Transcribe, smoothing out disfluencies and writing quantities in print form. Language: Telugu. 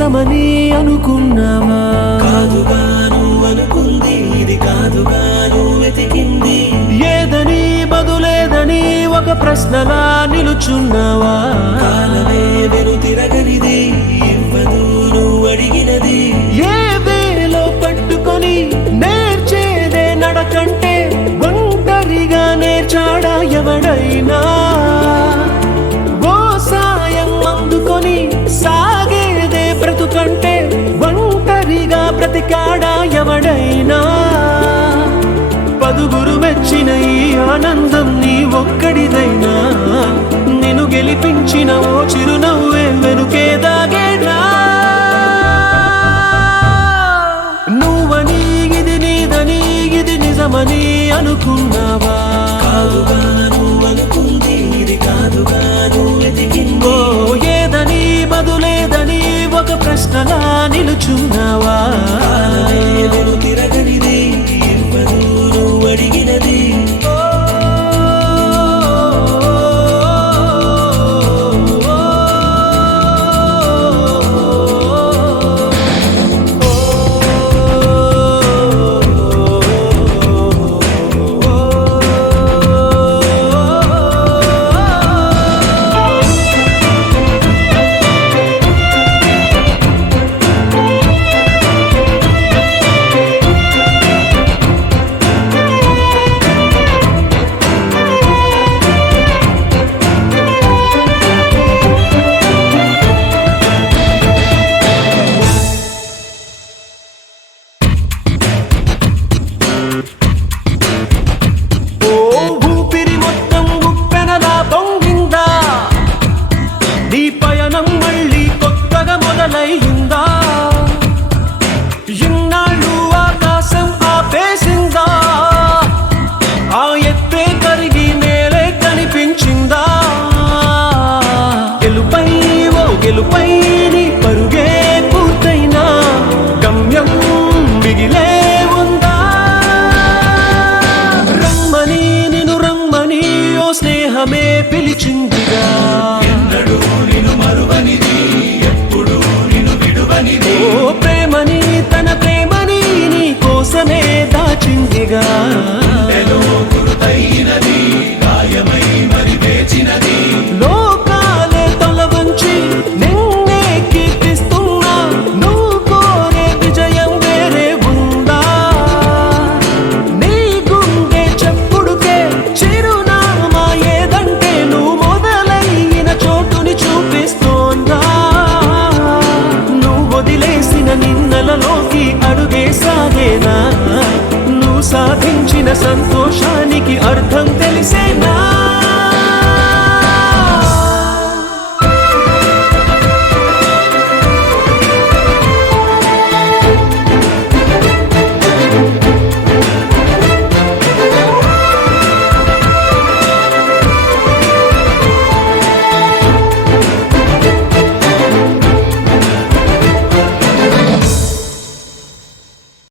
నిజమని అనుకున్నావా? కాదుగాను అనుకుంది, ఇది కాదుగాను వెతికింది. ఏదని బదులేదని ఒక ప్రశ్నలా నిలుచున్నావా? కాలమే వెను తిరగనిది, ఇవ్వదు నువ్వు అడిగినది. ఏ వేలో పట్టుకొని నేర్చేదే నడకంటే ఒంటరిగా నేర్చాడా ఎవడైనా? ఓ సాయం అందుకొని సాగేదే బ్రతుకంటే ఒంటరిగా బ్రతికాడా ఎవడైనా? పదుగురు మెచ్చిన ఈ ఆనందం నీ ఒక్కడిదైనా? నిన్ను గెలిపించిన ఓ చిరునవ్వే వెనుకే దాగేనా? నువ్వని ఇది నీదని, ఇది నిజమని అనుకున్నావా? కాదుగాను అనుకుంది, ఇది కాదుగాను వెతికింది. ఓ ఏదని బదులేదని ఒక ప్రశ్నలా నిలుచున్నావా? కాలమే వెను తిరగనిది, ఇవ్వదు నువ్వు అడిగినది. ఇన్నాళ్ళు ఆకాశం ఆపేసిందా? ఆ ఎత్తే కరిగి నేలే కనిపించిందా? గెలుపై ఓ గెలుపై నీ పరుగే పూర్తయినా గమ్యం మిగిలే ఉందా? రమ్మని నిన్ను రమ్మని ఓ స్నేహమే పిలిచిందిగా. ఎన్నడూ నిన్ను మరువనిది, ఎప్పుడు నిన్ను విడువనిది. ఓ ప్రేమని తన ప్రేమని నీ కోసమే దాచిందిగా. గురుతైనది, గాయమై మరి వేచినది. లోకాలే తల వంచి నిన్నే కీర్తిస్తున్నా, నువ్వు కోరే విజయం వేరే ఉందా? నీ గుండె చెప్పుడుకే చిరునామా ఏదంటే నువ్వు మొదలైన చోటుని చూపిస్తోందా? నువ్వు వదిలేసిన నిన్నలలోకి అడుగేసాగేనా? నువ్వు సాధించిన సంతోషానికి అర్థం తెలిసేనా?